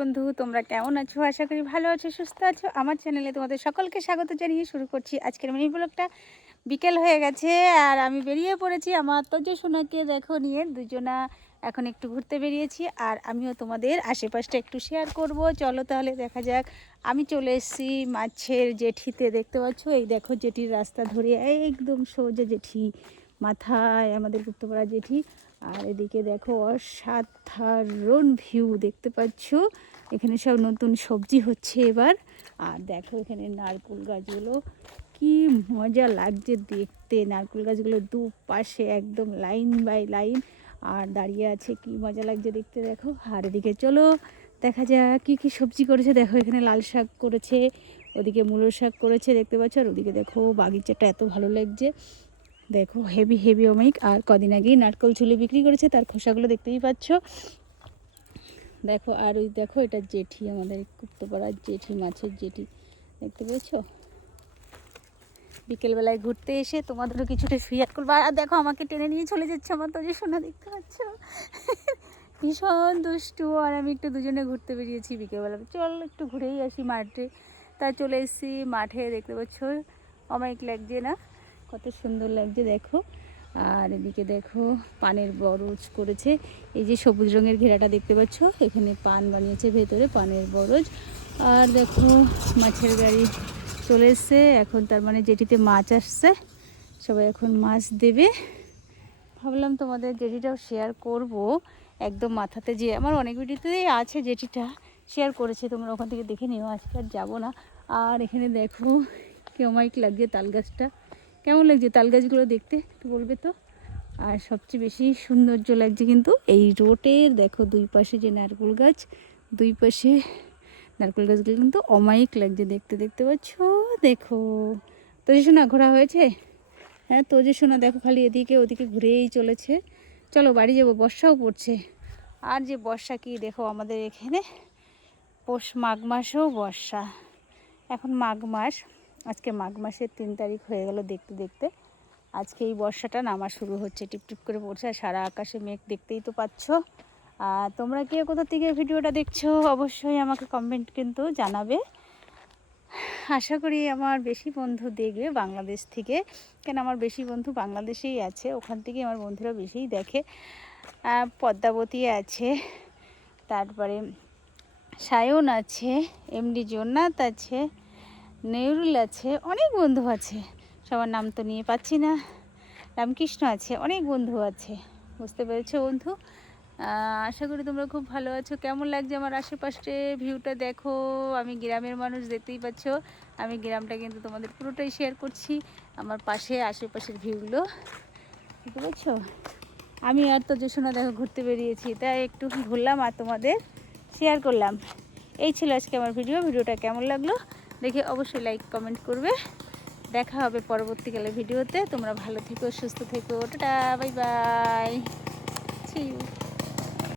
বন্ধু, তোমরা কেমন আছো? আশা করি ভালো আছো, সুস্থ আছো। আমার চ্যানেলে তোমাদের সকলকে স্বাগত জানিয়ে শুরু করছি আজকের মিনি ব্লগটা। বিকেল হয়ে গেছে আর আমি বেরিয়ে পড়েছি আমার তোজো সোনাকে দেখো নিয়ে দুজনা এখন একটু ঘুরতে বেরিয়েছি। আর আমিও তোমাদের আশেপাশটা একটু শেয়ার করব। চলো তাহলে দেখা যাক। আমি চলে এসেছি মাছের জেঠিতে, দেখতে পাচ্ছ এই দেখো জেঠির রাস্তা ধরে একদম সোজা জেঠি, মাথায় আমাদের গুপ্তপাড়া জেঠি। আর এদিকে দেখো অসাধারণ ভিউ দেখতে পাচ্ছ। এখানে সব নতুন সবজি হচ্ছে এবার। আর দেখো এখানে নারকেল গাছগুলো কি মজা লাগছে দেখতে। নারকেল গাছগুলো দুপাশে একদম লাইন বাই লাইন আর দাঁড়িয়ে আছে, কি মজা লাগছে দেখতে। দেখো আর এদিকে চলো দেখা যাক কী কী সবজি করেছে। দেখো এখানে লাল শাক করেছে, ওদিকে মূলো শাক করেছে দেখতে পাচ্ছ। আর ওদিকে দেখো বাগিচাটা এত ভালো লাগছে, দেখো হেভি হেভি অমিক। আর কদিন আগেই নারকেল ছুলে বিক্রি করেছে, তার খোসাগুলো দেখতেই পাচ্ছ দেখো। আর ওই দেখো এটা জেঠি, আমাদের গুপ্তপাড়ার জেঠি, মাছের জেঠি দেখতে পেয়েছো। বিকেলবেলায় ঘুরতে এসে তোমাদেরও কিছুটা শেয়ার করবো। আর দেখো আমাকে টেনে নিয়ে চলে যাচ্ছে আমার তোজো সোনা, দেখতে পাচ্ছ ভীষণ দুষ্টু। আর আমি একটু দুজনে ঘুরতে বেরিয়েছি বিকেলবেলা, চল একটু ঘুরেই আসি মাঠে। তা চলে এসেছি মাঠে, দেখতে পাচ্ছ অমায়িক লাগছে না, কত সুন্দর লাগছে দেখো। আর এদিকে দেখো পানের বরজ করেছে, এই যে সবুজ রঙের ঘেরাটা দেখতে পাচ্ছ, এখানে পান বানিয়েছে ভেতরে, পানের বরজ। আর দেখো মাছের গাড়ি চলে এসছে এখন, তার মানে জেটিতে মাছ আসছে, সবাই এখন মাছ দেবে। ভাবলাম তোমাদের জেটিটাও শেয়ার করব একদম মাথাতে, যে আমার অনেক ভিডিওতেই আছে জেটিটা শেয়ার করেছে, তোমরা ওখান থেকে দেখে নিও, আজকে আর যাবো না। আর এখানে দেখো কেমন লাগছে তাল গাছটা, কেমন লাগছে তাল গাছগুলো দেখতে একটু বলবে তো। আর সবচেয়ে বেশি সৌন্দর্য লাগছে কিন্তু এই রোডের দেখো দুই পাশে যে নারকেল গাছ, দুই পাশে নারকেল গাছগুলো কিন্তু অমায়িক লাগছে দেখতে, দেখতে পাচ্ছ। দেখো তোজো সোনা ঘোরা হয়েছে, হ্যাঁ তোজো সোনা দেখো খালি এদিকে ওদিকে ঘুরেই চলেছে। চলো বাড়ি যাবো, বর্ষাও পড়ছে। আর যে বর্ষা কি দেখো আমাদের এখানে পৌষ মাঘ মাসেও বর্ষা, এখন মাঘ মাস, আজকে মাঘ মাসের 3 তারিখ হয়ে গেল দেখতে দেখতে। আজকে এই বর্ষাটা নামা শুরু হচ্ছে, টিপটিপ করে পড়ছে, আর সারা আকাশে মেঘ দেখতেই তো পাচ্ছ। আর তোমরা কে কোথা থেকে ভিডিওটা দেখছো অবশ্যই আমাকে কমেন্ট কিন্তু জানাবে। আশা করি আমার বেশি বন্ধু দেখবে বাংলাদেশ থেকে, কেন আমার বেশি বন্ধু বাংলাদেশেই আছে, ওখান থেকে আমার বন্ধুরা বেশিই দেখে। পদ্মাবতী আছে, তারপরে সায়ন আছে, এমডি জন্নাত আছে, নেহরুল আছে, অনেক বন্ধু আছে, সবার নাম তো নিয়ে পাচ্ছি না। রামকৃষ্ণ আছে, অনেক বন্ধু আছে, বুঝতে পেরেছো বন্ধু। আশা করি তোমরা খুব ভালো আছো। কেমন লাগছে আমার আশেপাশে ভিউটা দেখো। আমি গ্রামের মানুষ, দেখতেই পাচ্ছ আমি গ্রামটা কিন্তু তোমাদের পুরোটাই শেয়ার করছি, আমার পাশে আশেপাশের ভিউগুলো বুঝতে পারছো। আমি আর তোজো সোনা দেখো ঘুরতে বেরিয়েছি, তাই একটু ঘুরলাম আর তোমাদের শেয়ার করলাম। এই ছিল আজকে আমার ভিডিওটা কেমন লাগলো দেখে অবশ্যই লাইক কমেন্ট করবে। দেখা হবে পরবর্তীকালে ভিডিওতে। তোমরা ভালো থেকো, সুস্থ থেকো, tata bye bye, see you.